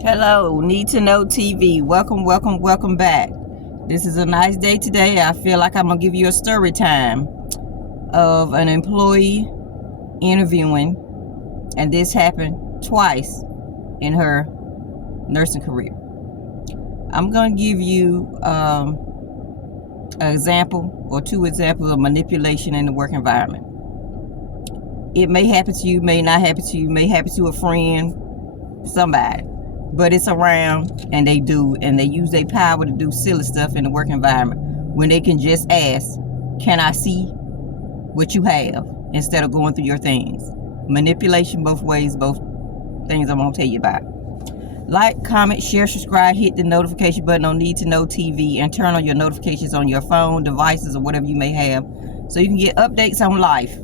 Hello, Need to Know TV. Welcome back. This is a nice day today. I feel like I'm going to give you a story time of an employee interviewing, and this happened twice in her nursing career. I'm going to give you an example or two examples of manipulation in the work environment. It may happen to you, may not happen to you, may happen to a friend, somebody. But it's around, and they use their power to do silly stuff in the work environment when they can just ask, can I see what you have, instead of going through your things. Manipulation both ways, both things I'm going to tell you about. Like, comment, share, subscribe, hit the notification button on Need to Know TV, and turn on your notifications on your phone, devices, or whatever you may have, so you can get updates on life,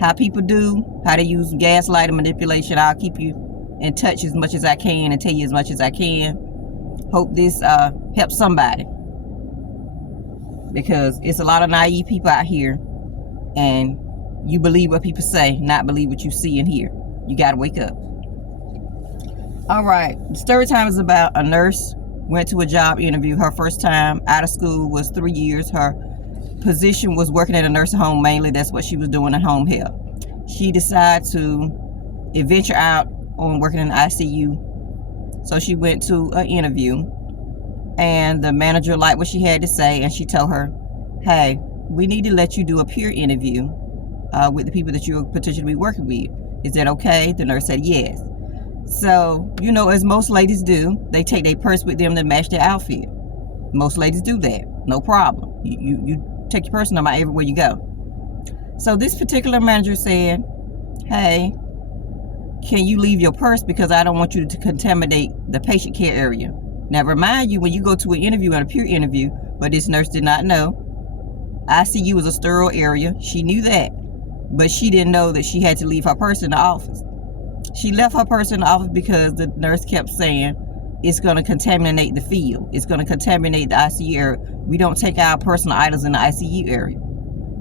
how people do, how they use gaslight and manipulation. I'll keep you in touch as much as I can and tell you as much as I can. Hope this helps somebody, because it's a lot of naive people out here, and you believe what people say, not believe what you see and hear. You got to wake up. All right, the story time is about a nurse went to a job interview. Her first time out of school was 3 years. Her position was working at a nursing home mainly. That's what she was doing, at home health. She decided to venture out on working in the ICU. So she went to an interview, and the manager liked what she had to say, and she told her, hey, we need to let you do a peer interview with the people that you'll potentially be working with. Is that okay? The nurse said yes. So, as most ladies do, they take their purse with them to match their outfit. Most ladies do that. No problem. You take your purse no matter everywhere you go. So this particular manager said, hey, can you leave your purse, because I don't want you to contaminate the patient care area. Now, remind you, when you go to an interview, and a peer interview, but this nurse did not know, ICU is a sterile area. She knew that, but she didn't know that she had to leave her purse in the office. She left her purse in the office because the nurse kept saying, it's going to contaminate the field. It's going to contaminate the ICU area. We don't take our personal items in the ICU area.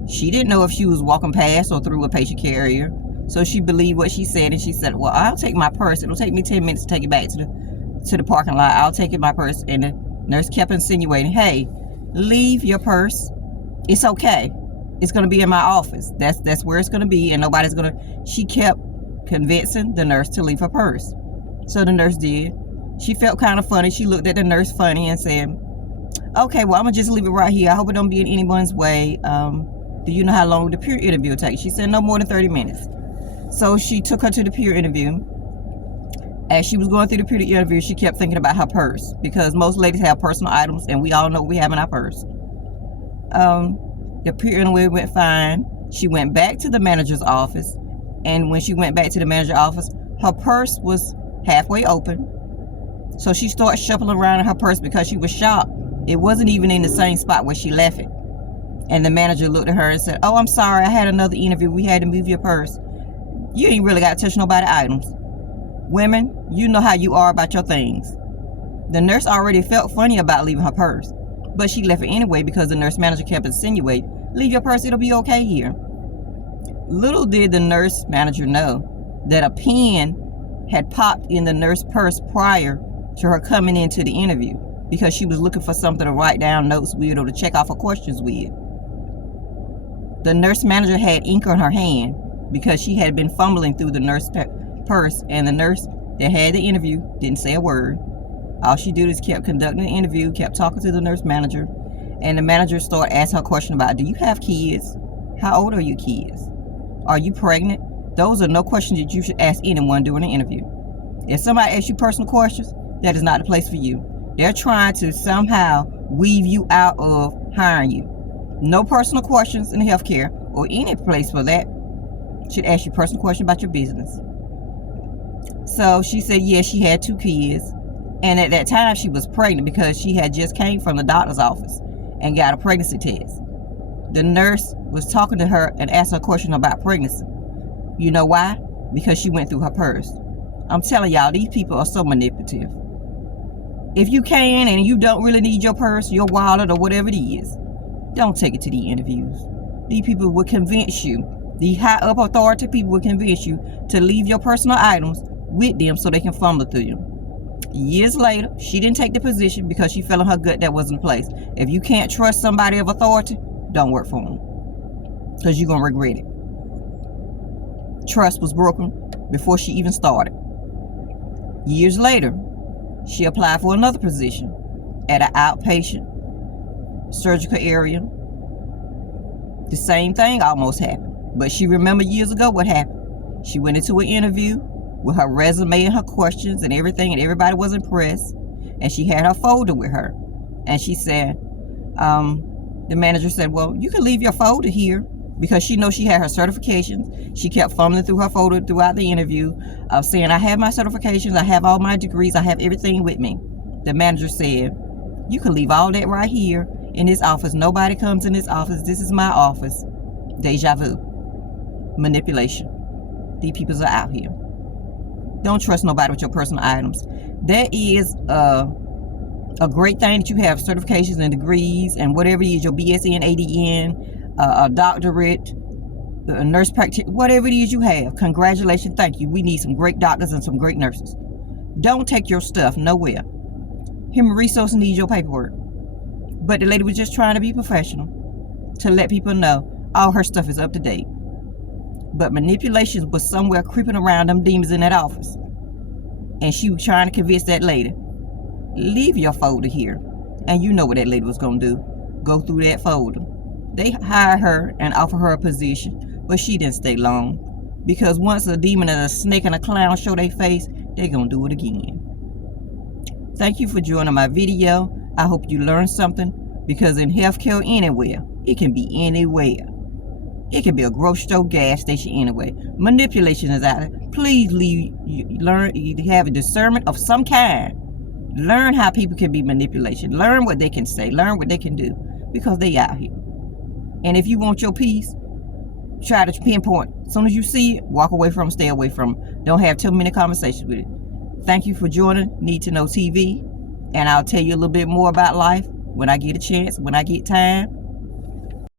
She didn't know if she was walking past or through a patient care area. So she believed what she said, and she said, well, I'll take my purse. It'll take me 10 minutes to take it back to the parking lot. I'll take my purse. And the nurse kept insinuating, hey, leave your purse. It's okay. It's going to be in my office. That's where it's going to be, and nobody's going to. She kept convincing the nurse to leave her purse. So the nurse did. She felt kind of funny. She looked at the nurse funny and said, okay, well, I'm going to just leave it right here. I hope it don't be in anyone's way. Do you know how long the peer interview will take? She said no more than 30 minutes. So she took her to the peer interview. As she was going through the peer interview, she kept thinking about her purse, because most ladies have personal items, and we all know what we have in our purse. The peer interview went fine. She went back to the manager's office, and when she went back to the manager's office, her purse was halfway open. So she started shuffling around in her purse because she was shocked. It wasn't even in the same spot where she left it. And the manager looked at her and said, oh, I'm sorry, I had another interview. We had to move your purse. You ain't really got to touch nobody's items. Women, you know how you are about your things. The nurse already felt funny about leaving her purse, but she left it anyway because the nurse manager kept insinuating, leave your purse, it'll be okay here. Little did the nurse manager know that a pen had popped in the nurse purse prior to her coming into the interview, because she was looking for something to write down notes with or to check off her questions with. The nurse manager had ink on her hand because she had been fumbling through the nurse purse, and the nurse that had the interview didn't say a word. All she did is kept conducting the interview, kept talking to the nurse manager, and the manager started asking her a question about, do you have kids? How old are your kids? Are you pregnant? Those are no questions that you should ask anyone during an interview. If somebody asks you personal questions, that is not the place for you. They're trying to somehow weave you out of hiring you. No personal questions in healthcare, or any place for that, should ask you personal questions about your business. So she said yes, she had 2 kids, and at that time she was pregnant because she had just came from the doctor's office and got a pregnancy test. The nurse was talking to her and asked her a question about pregnancy. You know why? Because she went through her purse. I'm telling y'all, these people are so manipulative. If you can and you don't really need your purse, your wallet, or whatever it is, don't take it to the interviews. These people will convince you. The high up authority people will convince you to leave your personal items with them so they can fumble through you. Years later, she didn't take the position because she felt in her gut that wasn't the place. If you can't trust somebody of authority, don't work for them, because you're going to regret it. Trust was broken before she even started. Years later, she applied for another position at an outpatient surgical area. The same thing almost happened, but she remembered years ago what happened. She went into an interview with her resume and her questions and everything, and everybody was impressed, and she had her folder with her, and she said, the manager said, well, you can leave your folder here, because she knows she had her certifications. She kept fumbling through her folder throughout the interview of saying, I have my certifications, I have all my degrees, I have everything with me. The manager said, you can leave all that right here in this office. Nobody comes in this office. This is my office. Deja vu. Manipulation. These people are out here. Don't trust nobody with your personal items. That is a great thing that you have certifications and degrees and whatever it is, your BSN, ADN, a doctorate, a nurse practitioner, whatever it is you have. Congratulations. Thank you. We need some great doctors and some great nurses. Don't take your stuff nowhere. Human Resources needs your paperwork. But the lady was just trying to be professional to let people know all her stuff is up to date. But manipulation was somewhere creeping around them demons in that office. And she was trying to convince that lady, leave your folder here. And you know what that lady was going to do. Go through that folder. They hired her and offered her a position, but she didn't stay long. Because once a demon and a snake and a clown show their face, they're going to do it again. Thank you for joining my video. I hope you learned something, because in healthcare anywhere, it can be anywhere. It can be a grocery store, gas station, anyway. Manipulation is out there. Please learn, have a discernment of some kind. Learn how people can be manipulation. Learn what they can say. Learn what they can do, because they out here. And if you want your peace, try to pinpoint. As soon as you see it, walk away from it, stay away from it. Don't have too many conversations with it. Thank you for joining Need to Know TV. And I'll tell you a little bit more about life when I get a chance, when I get time.